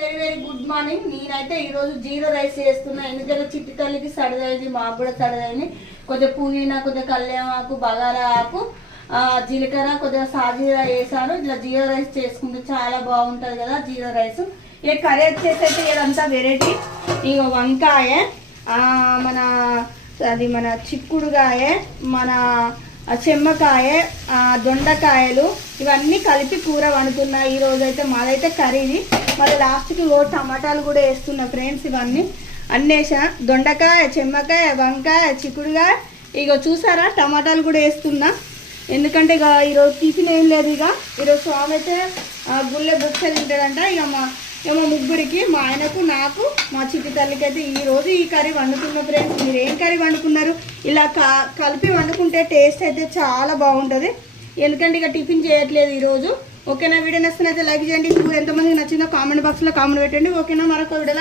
Very very good morning. నేనైతే ఈరోజు zero rice చేస్తున్నా. ఎందుకంటే చిట్టి తల్లికి సడదైంది మాకు కూడా సరదైంది. కొద్దిగా పుదీనా కొద్దిగా కళ్యామాకు బగారా ఆకు జీలకర్ర కొద్దిగా సాజీరా వేసాను ఇట్లా జీరో రైస్ చేసుకుంటే చాలా బాగుంటుంది కదా జీరో రైస్. ఇక కర్రీ వచ్చేసి అయితే ఇదంతా వెరైటీ. ఇక వంకాయ మన అది మన చిక్కుడుగాయ మన చెమ్మకాయ దొండకాయలు ఇవన్నీ కలిపి కూర వండుతున్నా. ఈ అయితే మాదైతే కర్రీది. మరి లాస్ట్కి ఓ టమాటాలు కూడా వేస్తున్నా ఫ్రెండ్స్ ఇవన్నీ. అన్నేసా దొండకాయ చెమ్మకాయ వంకాయ చిక్కుడుగా ఇక చూసారా? టమాటాలు కూడా వేస్తున్నా. ఎందుకంటే ఇక ఈరోజు టిఫిన్ ఏం లేదు ఇక ఈరోజు స్వామి అయితే గుళ్ళె బుక్స్ తింటాడంట ఇక మా ఏమో మా ముగ్గురికి మా ఆయనకు నాకు మా చిట్టి తల్లికి అయితే ఈ రోజు ఈ కర్రీ వండుకున్న ఫ్రెండ్స్ మీరు ఏం కర్రీ వండుకున్నారు? ఇలా క- కలిపి వండుకుంటే టేస్ట్ అయితే చాలా బాగుంటుంది. ఎందుకంటే ఇక టిఫిన్ చేయట్లేదు ఈరోజు ఓకేనా? వీడియో నచ్చినైతే లైక్ చేయండి. ఈ కూర ఎంతమందికి నచ్చిందో కామెంట్ బాక్స్లో కామెంట్ పెట్టండి. ఓకేనా? మరొక వీడియోలో